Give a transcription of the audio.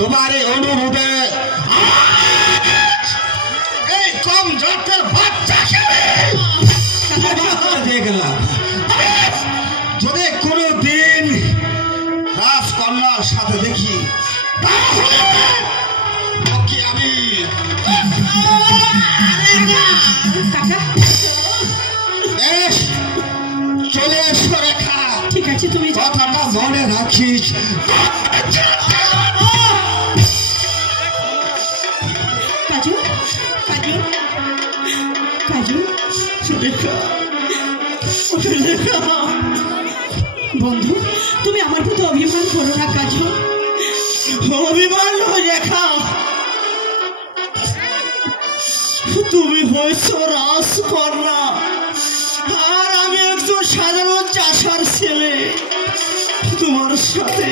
তোমার এই অনুরোধে এই কম জাতের বাচ্চাকে দিয়ে গেলাম। যদি কোনো দিন রাজকন্যার সাথে দেখি ওকে আমি চলে এসো রেখা। ঠিক আছে, তুমি কথাটা মনে রাখিস। কাজু কাজু কাজু রেখা, বন্ধু তুমি আমার প্রতি অভিমান করো না কাজু। অভিমান রেখা, তুমি হয়েছ রাজকন্যা আর আমি একজন সাধারণ চাষার ছেলে। তোমার সাথে